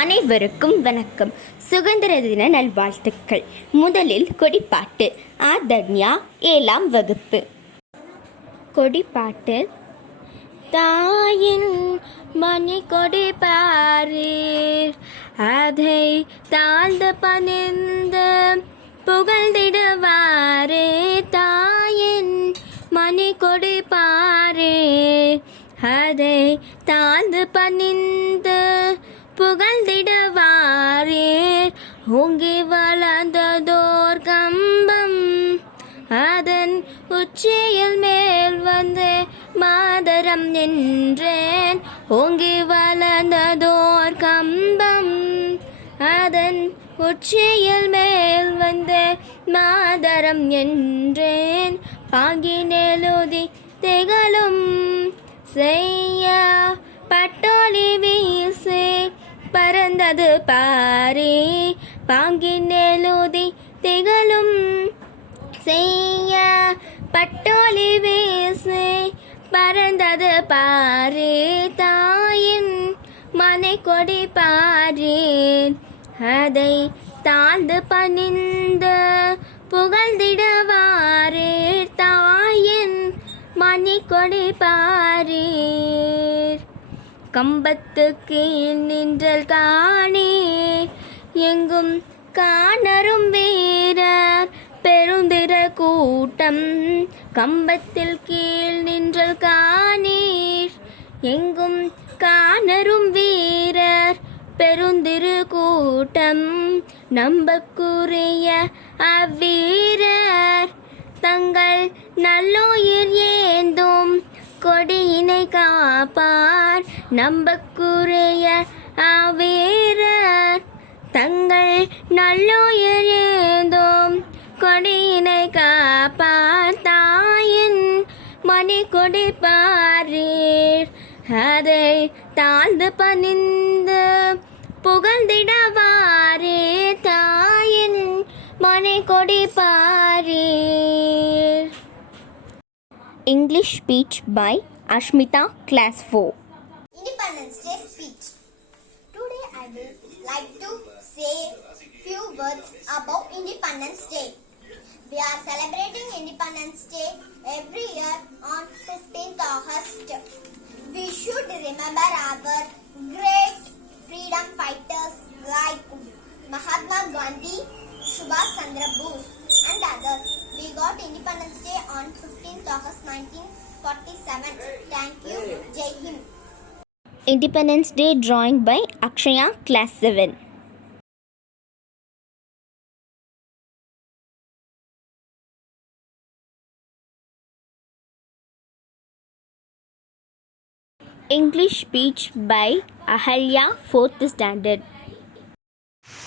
அனைவருக்கும் வணக்கம். சுதந்திர தின நல்வாழ்த்துக்கள். முதலில் கொடிப்பாட்டு. ஆதன்யா 7ஆம் வகுப்பு. கொடிப்பாட்டு. தாயின் மணி கொடி பாரீர், அதை தாழ்ந்து பணிந்து புகழ்ந்திடுவாரே. தாயின் மணி கொடி பாரீர், அதை தாழ்ந்து பணிந்து புகழ்ந்திடுவாரே. ஓங்கி வளர்ந்ததோர் கம்பம், அதன் உச்சியில் மேல் வந்து மாதரம் நின்றேன். ஓங்கி வளர்ந்ததோர் கம்பம், அதன் உச்சியில் மேல் வந்து மாதரம் என்றேன். பாங்கினெழுதி திகழும் செய்ய பட்டோலி வீசி பறந்தது பாரே. பாங்கினெழுதி திகழும் செய்ய பட்டோலி வீசி பறந்தது பாரே. தாயின் மனை கொடி பாரே, அதை தாழ்ந்து பணிந்து புகழ்ந்திடுவாரே. தாயின் மணி கொடி பாரீர். கம்பத்து கீழ் நின்றல் காணே, எங்கும் காணரும் வீரர் பெருந்திர கூட்டம். கம்பத்தில் கீழ் நின்றல் காணீர், எங்கும் காணரும் வீரர் பெருந்திரு கூட்டம். நம்பக்குரிய அவ்வீரர் தங்கள் நல்லுயிர் ஏந்தும் கொடியினை காப்பார். நம்பக்குரிய அவ்வீரர் தங்கள் நல்லுயிர் ஏந்தும் கொடியினை காப்பார். தாயின் மணி கொடி பாரீர், அதை தாழ்ந்து பணிந்து புகழ்ந்திடவாரே. தாயின் மணி கொடி பாரீர். English speech by Ashmita, Class 4. Independence Day speech. Today I will like to say few words about Independence Day. We are celebrating Independence Day every year on 15th August. We should remember our great freedom fighters like Mahatma Gandhi, Subhash Chandra Bose and others. We got Independence Day on 15th August 1947. Thank you. Jai Hind. Independence Day drawing by Akshaya, Class 7. English speech by Ahalya, 4th standard.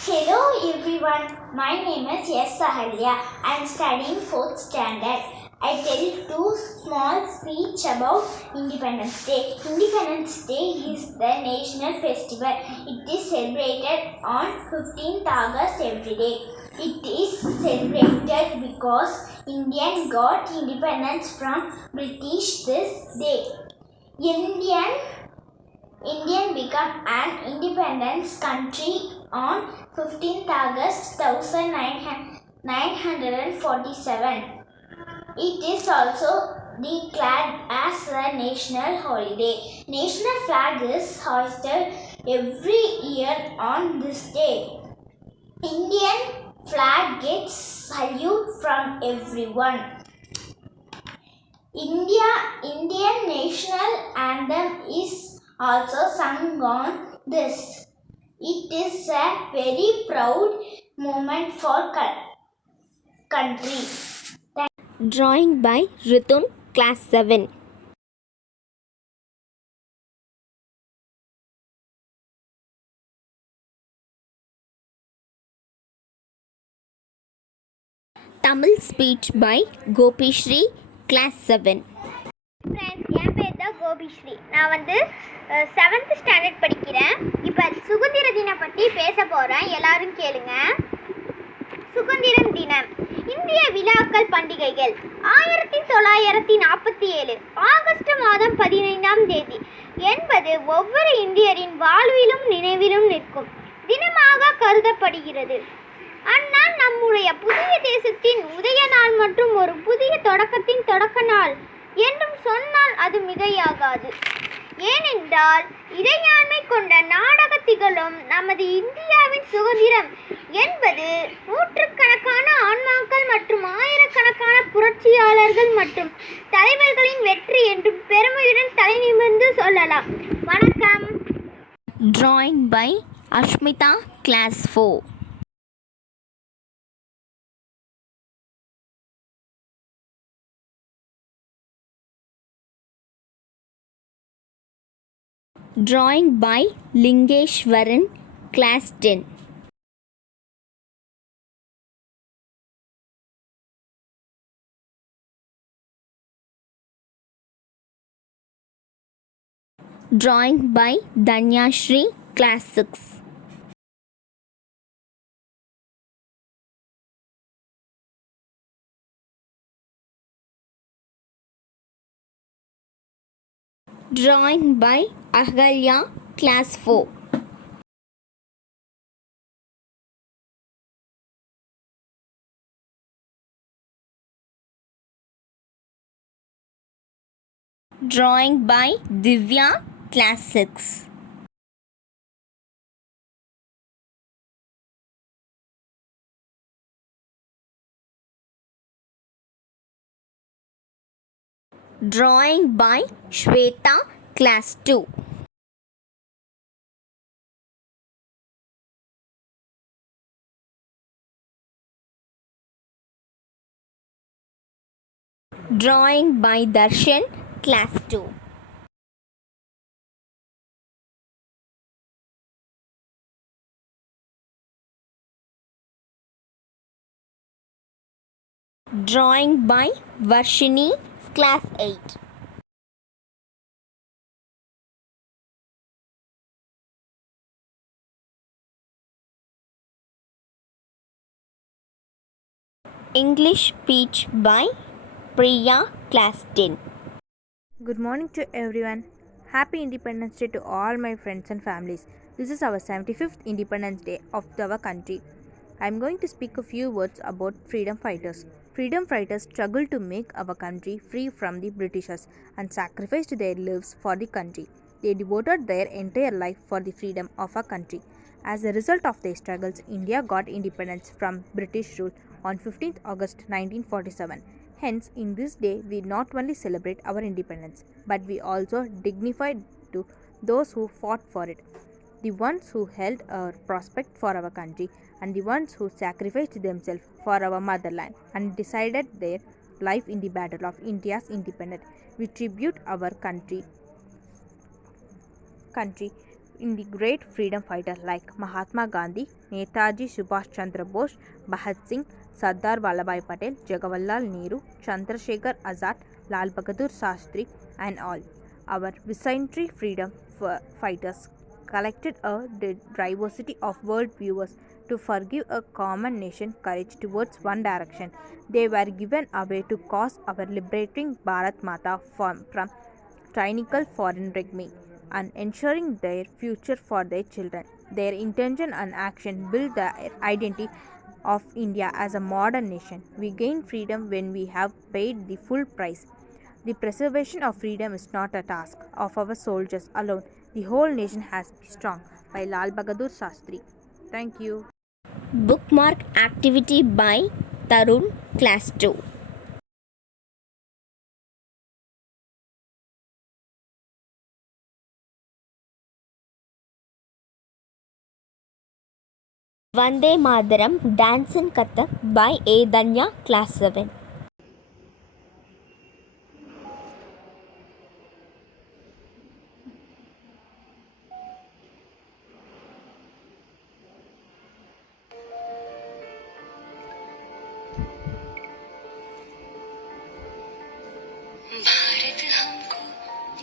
Hello everyone, my name is S. Ahalya. I am studying 4th standard. I tell two small speech about Independence Day. Independence Day is the national festival. It is celebrated on 15th August every day. It is celebrated because India got independence from British this day. India became an independence country on 15th August 1947. It is also declared as a national holiday. National flag is hoisted every year on this day. Indian flag gets salute from everyone. Indian national anthem is also sung on this. It is a very proud moment for country. Drawing by Rithun, Class 7. Tamil speech by Gopishri, Class 7. ஃப்ரெண்ட்ஸ், என் பேர் தான் கோபிஸ்ரீ. நான் 7th standard படிக்கிறேன். இப்போ சுதந்திர தினம் பற்றி பேச போகிறேன். எல்லாரும் கேளுங்க. சுதந்திரம் தினம். இந்திய விழாக்கள் பண்டிகைகள் 1947 ஆகஸ்ட் மாதம் 15ஆம் தேதி என்பது ஒவ்வொரு இந்தியரின் வாழ்விலும் நினைவிலும் நிற்கும் தினமாக கருதப்படுகிறது. அந்நாள் நம்முடைய புதிய தேசத்தின் உதய நாள் மற்றும் ஒரு புதிய தொடக்கத்தின் தொடக்க நாள் என்றும் சொன்னால் அது மிகையாகாது. ஏனென்றால் இறையாண்மை கொண்ட நாடாக திகழும் நமது இந்தியாவின் சுதந்திரம் என்பது நூற்றுக்கணக்கான ஆன்மாக்கள் மற்றும் ஆயிரக்கணக்கான புரட்சியாளர்கள் மற்றும் தலைவர்களின் வெற்றி என்றும் பெருமையுடன் தலைநிமிர்ந்து சொல்லலாம். வணக்கம். Drawing by Ashmita, Class 4. Drawing by Lingeshwaran, Class 10. Drawing by Danyashri, Class 6. Drawing by Ahalya, Class 4. Drawing by Divya, Class 6. Drawing by Shweta, Class 2. Drawing by Darshan, Class 2. Drawing by Varshini, Class 8. English speech by Priya, Class 10. Good morning to everyone. Happy Independence Day to all my friends and families. This is our 75th Independence Day of our country. I am going to speak a few words about freedom fighters. Freedom fighters struggled to make our country free from the Britishers and sacrificed their lives for the country. They devoted their entire life for the freedom of our country. As a result of their struggles, India got independence from British rule on 15th August 1947. Hence, in this day, we not only celebrate our independence, but we also dignify to those who fought for it, the ones who held a prospect for our country, and the ones who sacrificed themselves for our motherland and decided their life in the battle of India's independence. We tribute our country in the great freedom fighters like Mahatma Gandhi, Netaji Subhash Chandra Bose, Bhagat Singh, Sardar Vallabhbhai Patel, Jawaharlal Nehru, Chandrasekhar Azad, Lal Bahadur Shastri, and all. Our visionary freedom fighters collected a diversity of world viewers to forgive a common nation courage towards one direction. They were given away to cause our liberating Bharat Mata from tyrannical foreign regime and ensuring their future for their children. Their intention and action build the identity of India as a modern nation. We gain freedom when we have paid the full price. The preservation of freedom is not a task of our soldiers alone. The whole nation has to be strong. By Lal Bahadur Shastri. Thank you. Bookmark activity by Tarun, Class 2. Vande Mataram Dance and Kathak by A. Danya, Class 7. भारत हमको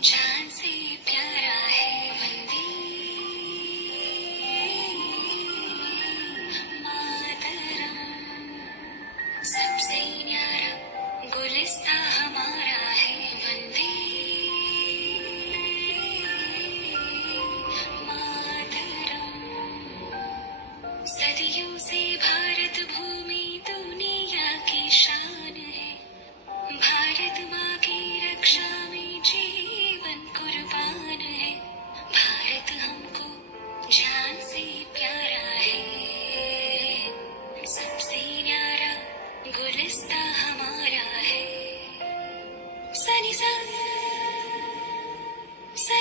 जान से प्यारा है, वंदे मातरम सबसे न्यारा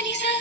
सा